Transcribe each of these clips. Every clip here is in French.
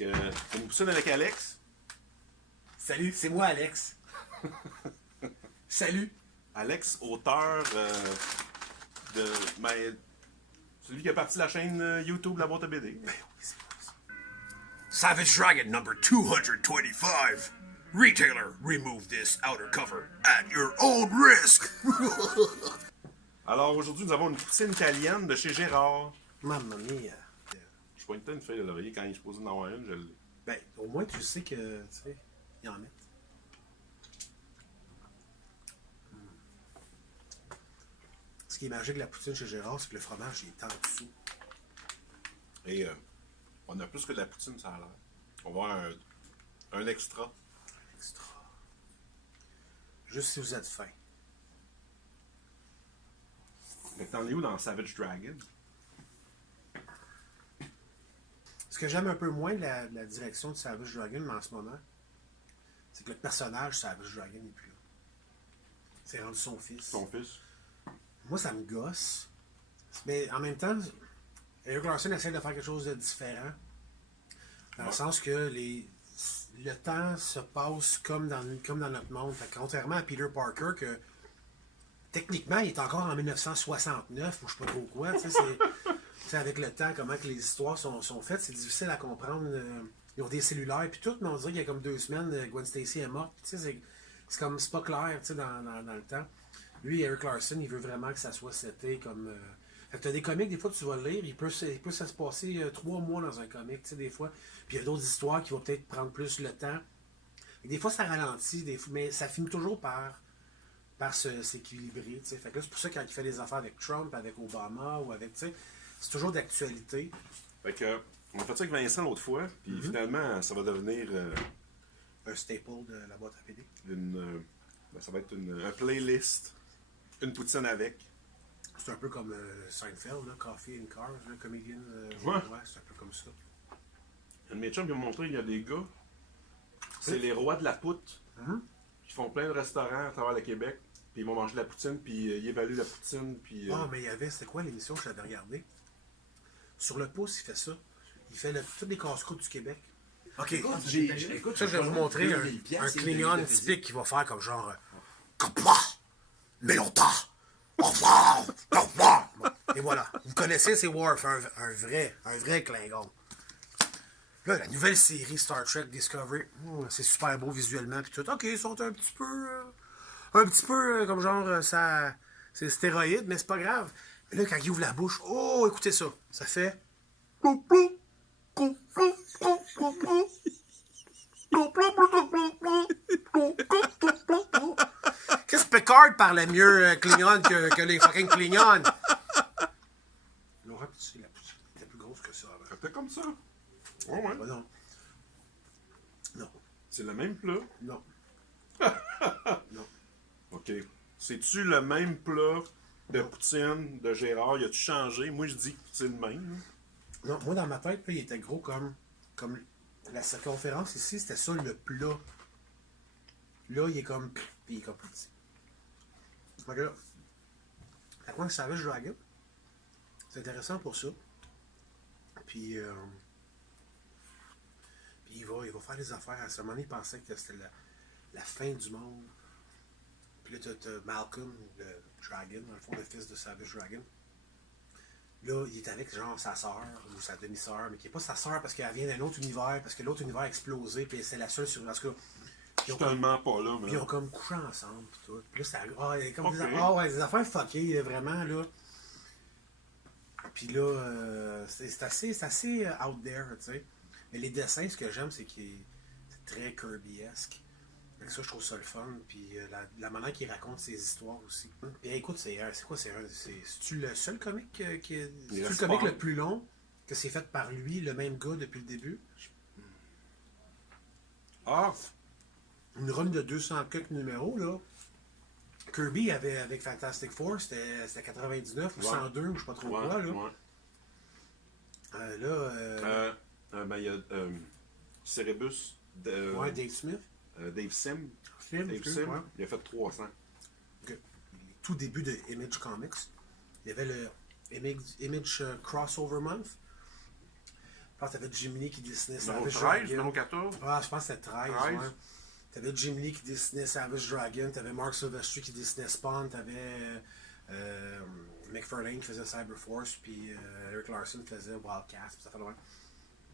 que, une poutine avec Alex. Salut, c'est moi, Alex. Salut. Alex, auteur de. Ben, celui qui a parti la chaîne YouTube La Boîte à BD. Ben oui, c'est moi ça. Savage Dragon number 225. Retailer, remove this outer cover at your own risk. Alors aujourd'hui, nous avons une poutine italienne de chez Gérard. Mamma mia. Je pointais une feuille de laurier quand il est supposé en avoir une, je l'ai. Ben, au moins, tu sais que, tu sais, il en met. Ce qui est magique de la poutine chez Gérard, c'est que le fromage, il est en dessous. Et on a plus que de la poutine, ça a l'air. On va avoir un extra. Extra. Juste si vous êtes faim. Mais t'en es où dans Savage Dragon? Ce que j'aime un peu moins de la direction de Savage Dragon en ce moment, c'est que le personnage Savage Dragon n'est plus là. C'est rendu son fils. Son fils. Moi, ça me gosse. Mais en même temps, Erik Larsen essaie de faire quelque chose de différent. Dans le sens que le temps se passe comme dans notre monde. Fait que contrairement à Peter Parker, que techniquement, il est encore en 1969, ou je sais pas trop quoi. C'est avec le temps, comment que les histoires sont faites, c'est difficile à comprendre. Ils ont des cellulaires puis tout, mais on dirait qu'il y a comme 2 semaines, Gwen Stacy est morte. C'est pas clair dans le temps. Lui, Erik Larsen, il veut vraiment que ça soit seté comme. Fait que t'as des comics, des fois tu vas le lire, il peut ça se passer 3 mois dans un comic, des fois. Puis il y a d'autres histoires qui vont peut-être prendre plus le temps. Et des fois ça ralentit, mais ça finit toujours par s'équilibrer. Fait que là, c'est pour ça quand il fait des affaires avec Trump, avec Obama, ou avec. C'est toujours d'actualité. Fait que, on a fait ça avec Vincent l'autre fois, puis finalement, ça va devenir Un staple de la boîte à PD. ça va être un playlist. Une poutine avec. C'est un peu comme Seinfeld, là, Coffee and Cars, le comédien. Ouais. C'est un peu comme ça. Un de mes chums qui m'a montré, il y a des gars, c'est les rois de la poutre, qui font plein de restaurants à travers le Québec, puis ils vont manger de la poutine, puis ils évaluent la poutine, puis... Mais il y avait, c'était quoi l'émission que j'avais regardée? Sur le pouce, il fait ça. Il fait tous les casse-croûtes du Québec. Ok, Écoute, ça, je vais vous montrer un Klingon typique qui va faire comme genre... Kappa! Melota! Au revoir! Au revoir! Bon, et voilà. Vous connaissez, c'est Worf, un vrai Klingon. Là, la nouvelle série Star Trek Discovery, c'est super beau visuellement puis tout. Ok, ils sont un petit peu comme genre ça, c'est stéroïde, mais c'est pas grave. Mais là, quand il ouvre la bouche, oh, écoutez ça, ça fait. Qu'est-ce que Picard parlait mieux Klingon que les fucking Klingons? Laura, tu sais, la poutine était plus grosse que ça. C'était comme ça. Ouais. Non. Non. C'est le même plat. Non. Non. OK. C'est-tu le même plat de poutine de Gérard? Y a-tu changé? Moi, je dis que c'est le même. Non, moi, dans ma tête, là, il était gros comme la circonférence ici, c'était ça le plat. Là, il est comme. Puis il est comme petit. Donc là, à quoi un Savage Dragon? C'est intéressant pour ça. Puis il va faire des affaires. À ce moment, il pensait que c'était la fin du monde. Puis là, t'as Malcolm, le Dragon, dans le fond, le fils de Savage Dragon. Là, il est avec genre sa sœur ou sa demi-sœur, mais qui n'est pas sa sœur parce qu'elle vient d'un autre univers, parce que l'autre univers a explosé, puis c'est la seule sur. En tout cas, Je suis tellement pas là, mais. puis ils ont comme couché ensemble, puis tout. Puis là, il y a comme Okay. des affaires fuckées, vraiment, là. Puis là, c'est assez out there, tu sais. Mais les dessins, ce que j'aime, c'est c'est très Kirby-esque. Donc ça, je trouve ça le fun. Puis la manière qu'il raconte ses histoires aussi. Puis écoute, c'est quoi? C'est-tu le seul comic c'est-tu le comic le plus long que c'est fait par lui, le même gars depuis le début? Ah! Une run de 200 quelques numéros, là. Kirby avait avec Fantastic Four, c'était 99 ou 102 ou je sais pas trop quoi, là. Ouais. Ben, il y a Cerebus. Ouais, Dave Smith. Dave Sim. Dave Sim, ouais. Il a fait 300. Tout début de Image Comics. Il y avait le Image Crossover Month. pense que t'avais Jim Lee qui dessinait Numéro Savage 13, Dragon. numéro 14. Ah, je pense que c'était 13, 13. ouais. T'avais Jim Lee qui dessinait Savage Dragon, t'avais Mark Silvestri qui dessinait Spawn, t'avais McFarlane qui faisait Cyberforce, puis Eric Larson qui faisait Wildcat, puis ça fait loin.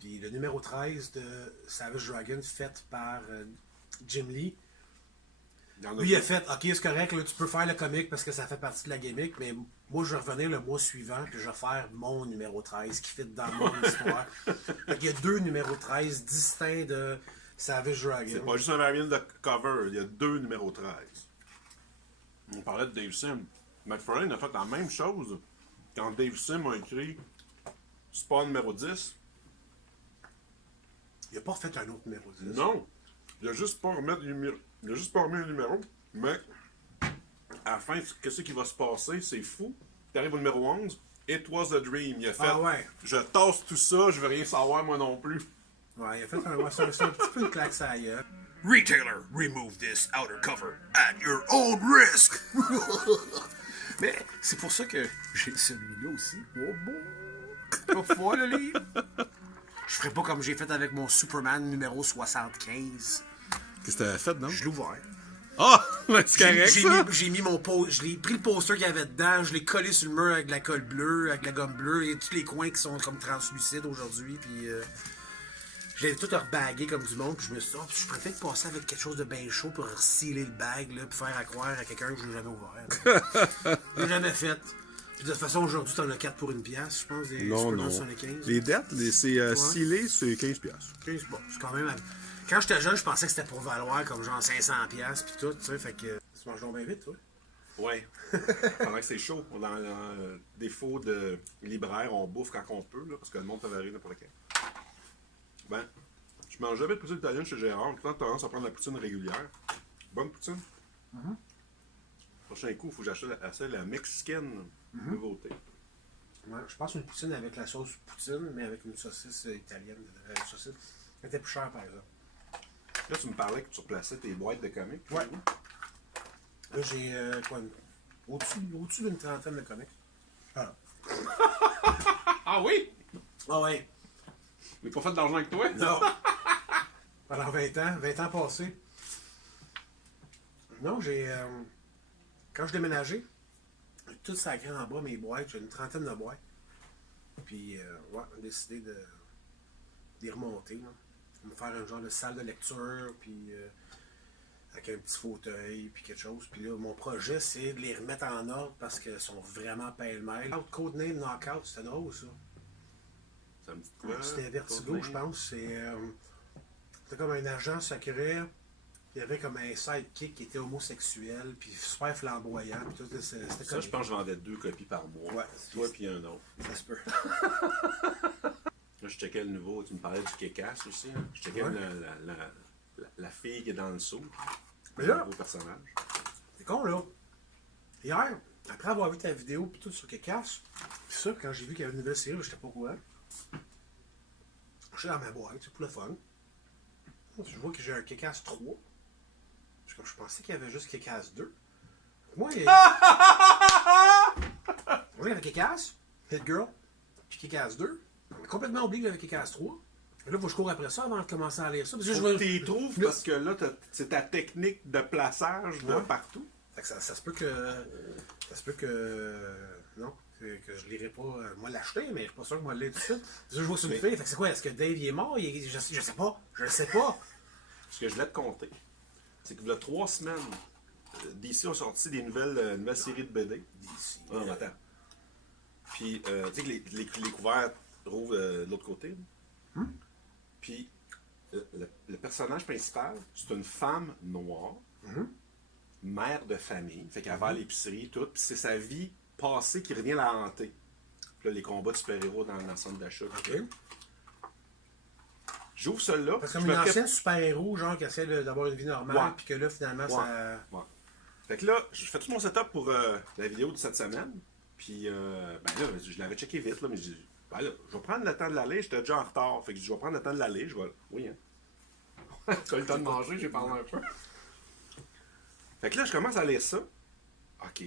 Puis le numéro 13 de Savage Dragon, fait par Jim Lee. Lui, il a fait, ok, c'est correct, là, tu peux faire le comic parce que ça fait partie de la gimmick, mais moi, je vais revenir le mois suivant, puis je vais faire mon numéro 13 qui fit dans mon histoire. Fait qu'il y a 2 numéros 13 distincts de Savage Dragon. C'est pas juste un variant de cover, il y a 2 numéros 13. On parlait de Dave Sim. McFarlane a fait la même chose quand Dave Sim a écrit Spawn numéro 10. Il a pas refait un autre numéro 10. Non, il a juste pas remis un numéro, mais à la fin, qu'est-ce qui va se passer? C'est fou. T'arrives au numéro 11, It Was a Dream. Il a fait, Ah ouais. je tasse tout ça, je veux rien savoir moi non plus. Ouais, il a fait c'est un petit peu une claque ça ailleurs. Retailer, remove this outer cover at your own risk. Mais c'est pour ça que j'ai celui-là aussi. Oh bon. Pas fort, le livre. Je ferais pas comme j'ai fait avec mon Superman numéro 75. Qu'est-ce que t'avais fait, non? Je l'ai ouvert. Ah! C'est correct, ça? J'ai mis mon poster, je l'ai pris le poster qu'il y avait dedans, je l'ai collé sur le mur avec de la colle bleue, avec de la gomme bleue, et tous les coins qui sont comme translucides aujourd'hui, puis je l'ai tout rebagué comme du monde, puis je me suis dit, oh, je préfère passer avec quelque chose de bien chaud pour sealer le bag, là, puis faire à croire à quelqu'un que je l'ai jamais ouvert. Je l'ai jamais fait. Puis de toute façon, aujourd'hui, t'en as 4 pour une pièce, je pense, des Superman 75. Les dettes, c'est scellé, c'est 15$. 15, bon, c'est quand même... Quand j'étais jeune, je pensais que c'était pour valoir comme genre 500$ puis tout, tu sais, fait que... Tu manges donc bien vite, toi? Ouais. Pendant que c'est chaud, dans défaut de libraire, on bouffe quand on peut, là, parce que le monde peut varier n'importe lequel. Ben, je mange jamais de poutine italienne chez Gérard, j'ai tendance à prendre la poutine régulière. Bonne poutine. Prochain coup, il faut que j'achète la mexicaine nouveauté. Ouais, je pense une poutine avec la sauce poutine, mais avec une saucisse italienne. Une saucisse. Elle était plus chère, par exemple. Là, tu me parlais que tu replaçais tes boîtes de comics. Ouais. Là, j'ai quoi, au-dessus d'une trentaine de comics. Ah. Ah oui? Ah ouais. Mais pas fait d'argent avec toi? Non. Pendant 20 ans passés. Non, j'ai... quand je déménageais, j'ai tout sacré en bas mes boîtes. J'ai une trentaine de boîtes. Puis, ouais, j'ai décidé d'y remonter, là. Me faire un genre de salle de lecture, puis avec un petit fauteuil, puis quelque chose. Puis là, mon projet, c'est de les remettre en ordre parce qu'ils sont vraiment pêle-mêle. Codename Knockout, c'était drôle, ça. Ça me dit quoi? C'était Vertigo, je pense. C'était comme un agent secret. Il y avait comme un sidekick qui était homosexuel, puis super flamboyant. Puis tout, c'était Ça, je pense que je vendais 2 copies par mois. Ouais. Toi puis un autre. Ça se peut. Là, je checkais le nouveau. Tu me parlais du Kékas aussi. Hein? Je checkais Ouais. la fille qui est dans le saut. Mais Le là- nouveau personnage. C'est con, là. Hier, après avoir vu ta vidéo pis tout sur Kekas, pis ça, quand j'ai vu qu'il y avait une nouvelle série, j'étais pas au courant. Je suis dans ma boîte, c'est pour le fun. Je vois que j'ai un Kekas 3. Je pensais qu'il y avait juste Kekas 2. Moi, il y a... Oui, il y avait Kekas, Hit Girl, puis Kekas 2. On a complètement oublié qu'il y avait Kekas 3. Et là, faut que je cours après ça avant de commencer à lire ça. Parce que Faut que tu y trouves parce que là, c'est ta technique de plaçage de Ouais. partout. Fait que ça se peut que. Ça se peut que. Non, que je lirai pas. Moi, l'acheter, mais je suis pas sûr que moi le lire tout de suite. Je vois sur une fille. Fait que c'est quoi? Est-ce que Dave il est mort? Je sais pas. Je le sais pas. Ce que je voulais te compter, c'est que il y a 3 semaines, DC ont sorti des nouvelles séries de BD. DC. Ah non, attends. Puis, tu sais que les couverts rouvrent de l'autre côté. Puis, le personnage principal, c'est une femme noire, mère de famille, fait qu'elle va à l'épicerie, tout, puis c'est sa vie passée qui revient la hanter. Puis là, les combats de super-héros dans le centre d'achat. OK. J'ouvre celle-là. Parce je que me comme une fais- ancienne super-héros, genre, qui essaie d'avoir une vie normale, Ouais. puis que là, finalement, Ouais. ça. Ouais. Fait que là, je fais tout mon setup pour la vidéo de cette semaine. Puis, ben là, je l'avais checké vite, là, mais je dis, ben là, je vais prendre le temps de l'aller, j'étais déjà en retard. Fait que je vais prendre le temps de l'aller, je vais. Oui, hein. Tu as eu le temps de manger, j'ai parlé un peu. Fait que là, je commence à lire ça. OK.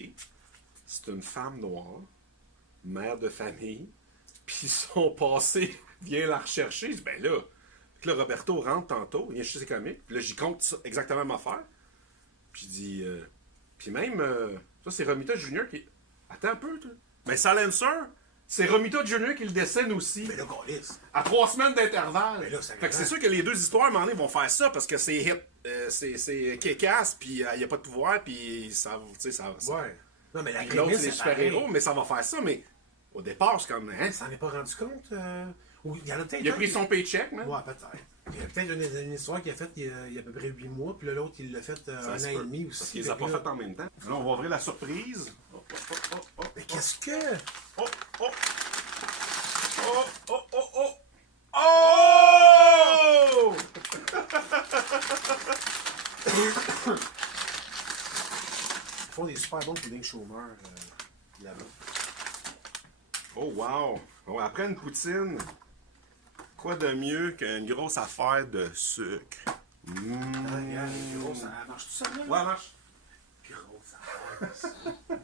C'est une femme noire, mère de famille, puis son passé Viens la rechercher. Je dis, ben là. Puis là, Roberto rentre tantôt, il vient chercher ses comics. Puis là, j'y compte exactement ma affaire. Puis je dis, puis même, ça, c'est Romita Junior qui. Attends un peu, toi. Mais Silencer, c'est Romita Junior qui le dessine aussi. Mais là, câlisse. À 3 semaines d'intervalle. Mais là, ça Fait que c'est arrive. sûr que les deux histoires, à un moment donné, vont faire ça parce que c'est hit. C'est Kick-Ass, puis il n'y a pas de pouvoir, puis ça. Tu sais, ça. Ouais. Non, mais la Puis l'autre, prémisse, c'est les c'est pareil. super-héros, mais ça va faire ça. Mais au départ, c'est comme. Hein? Ça s'en est pas rendu compte? Ou il y en a peut-être Il a un pris qui- son paycheck, man. Ouais, peut-être. Il y a peut-être une histoire qu'il a faite il y a à peu près 8 mois, puis là, l'autre, il l'a fait Ça un se an et peut. demi Parce aussi. qu'il les a Fait pas que là- faites en même temps. Là, on va ouvrir la surprise. Oh, oh, oh, oh, Mais qu'est-ce que. oh, oh. Oh, oh, oh, oh. Oh! Ils font des super bons pudding chômeurs là-bas. Oh, wow! Bon, après une poutine, quoi de mieux qu'une grosse affaire de sucre? Ah, regarde, gros, ça marche tout ça, là? Ouais, marche. Grosse affaire.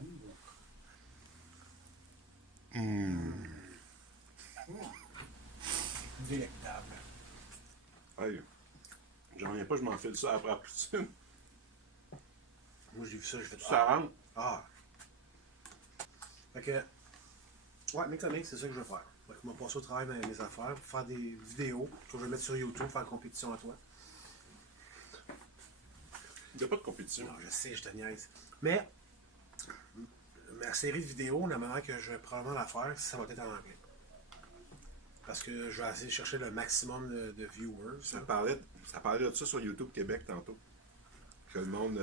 Délectable. Hey, j'en reviens pas, je m'enfile ça après la poutine. Moi, j'ai vu ça, j'ai fait Ça rentre. Ah. Fait que. Ouais, mes comics, c'est ça que je veux faire. Fait que je vais passer au travail dans mes affaires, pour faire des vidéos que je vais mettre sur YouTube, faire une compétition à toi. Il n'y a pas de compétition. Non, je sais, je te niaise. Mais, ma série de vidéos, la manière que je vais probablement la faire, ça va être en anglais. Parce que je vais essayer de chercher le maximum de viewers. Ça parlait de ça sur YouTube Québec tantôt. Que le monde.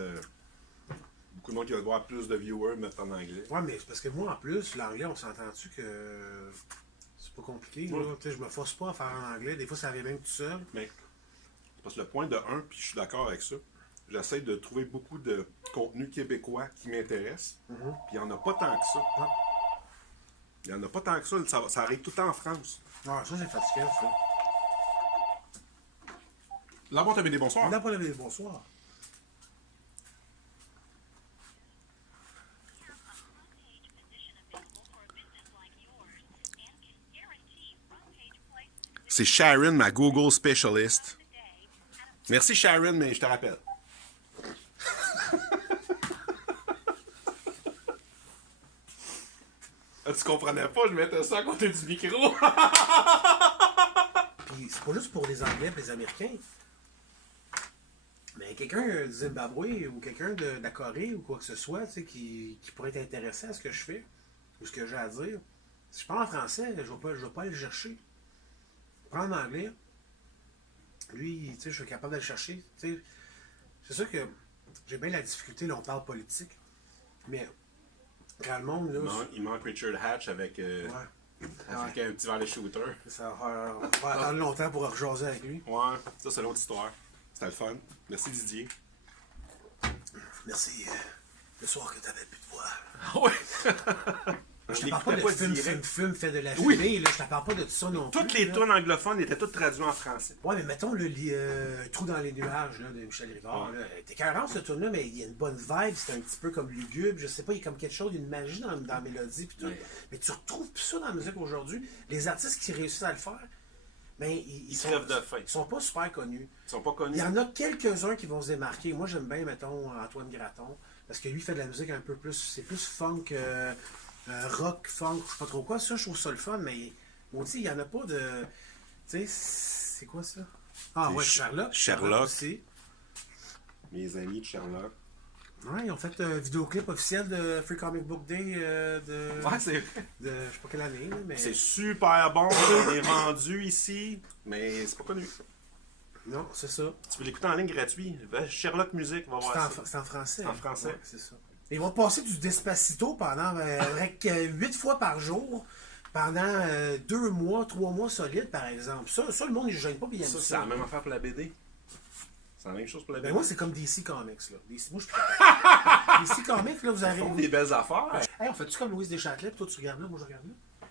Beaucoup de monde qui va voir plus de viewers mettre en anglais. Ouais, mais c'est parce que moi, en plus, l'anglais, on s'entend-tu que c'est pas compliqué, là? Ouais. Tu sais, je me force pas à faire en anglais. Des fois, ça arrive même tout seul. Mais, parce que le point de 1, puis je suis d'accord avec ça, j'essaie de trouver beaucoup de contenu québécois qui m'intéresse. Puis il n'y en a pas tant que ça. Non. Il n'y en a pas tant que ça. Ça arrive tout le temps en France. Non, ça, c'est fatigant, ça. Là-bas, t'avais des bonsoirs. On n'a pas lavé les bonsoirs. C'est Sharon, ma Google Specialist. Merci Sharon, mais je te rappelle. Ah, tu comprenais pas, je mettais ça à côté du micro. Puis c'est pas juste pour les Anglais et les Américains. Mais quelqu'un du Zimbabwe ou quelqu'un de la Corée ou quoi que ce soit, tu sais, qui pourrait être intéressé à ce que je fais ou ce que j'ai à dire. Si je parle en français, je vais pas aller le chercher. Je parle en anglais. Lui, tu sais, je suis capable de le chercher. Tu sais, c'est sûr que j'ai bien la difficulté, là, on parle politique. Mais quand le monde, là, Il manque Richard Hatch avec, ouais, avec un petit verre de shooter. ça va attendre longtemps pour rejaser avec lui. Ouais, ça c'est l'autre histoire. C'était le fun. Merci Didier. Merci. Le soir que t'avais plus de voix. Ouais. Je Je te parle pas l'écoutais de pas film, direct. fait de la Oui. fumée, là, je te parle pas de tout ça non plus. Toutes les là. tunes anglophones étaient toutes traduites en français. Ouais, mais mettons le Trou dans les nuages là, de Michel Rivard. Ouais. Là. T'es carrément ce tune-là, mais il y a une bonne vibe, c'est un petit peu comme lugubre, je sais pas, il y a comme quelque chose, une magie dans la mélodie. Pis tout. Ouais. Mais tu retrouves plus ça dans la musique aujourd'hui. Les artistes qui réussissent à le faire, ben, ils sont, crèvent de faim. ils sont pas super connus. Ils sont pas connus. Il y en a quelques-uns qui vont se démarquer. Moi, j'aime bien, mettons, Antoine Graton, parce que lui fait de la musique un peu plus. C'est plus funk, rock, funk, je sais pas trop quoi. Ça, je trouve ça le fun, mais aussi, il y en a pas de. Tu sais, c'est quoi ça? Ah, C'est ouais, Sherlock. Sherlock. Aussi. Mes amis de Sherlock. Ouais, ils ont fait un vidéoclip officiel de Free Comic Book Day Ouais, c'est vrai. de je sais pas quelle année, là, mais. C'est super bon. Il est vendu ici, mais c'est pas connu. Non, c'est ça. Tu peux l'écouter en ligne gratuit. Va Sherlock Music, va C'est voir ça. c'est en français. En français. Ouais, c'est ça. Ils vont passer du Despacito pendant 8 fois par jour, pendant 2 mois, 3 mois solides, par exemple. Ça le monde, il ne gêne pas, puis il aime Ça, ça. c'est la même affaire pour la BD. C'est la même chose pour la BD. Ben moi, c'est comme DC Comics, là. Moi, je suis capable. DC Comics, là, vous Ils font arrivez. des belles affaires. Hey, on fait-tu comme Louise Deschâtelet, puis toi, tu regardes là, moi, je regarde là?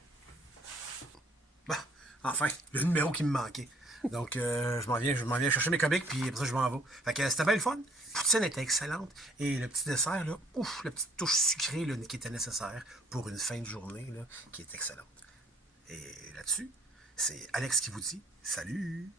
Bah, enfin, le numéro qui me manquait. Donc, je m'en viens chercher mes comics, puis après ça, je m'en vais. Fait que c'était bien le fun. Poutine était excellente. Et le petit dessert, là, ouf, la petite touche sucrée là, qui était nécessaire pour une fin de journée, là, qui est excellente. Et là-dessus, c'est Alex qui vous dit salut!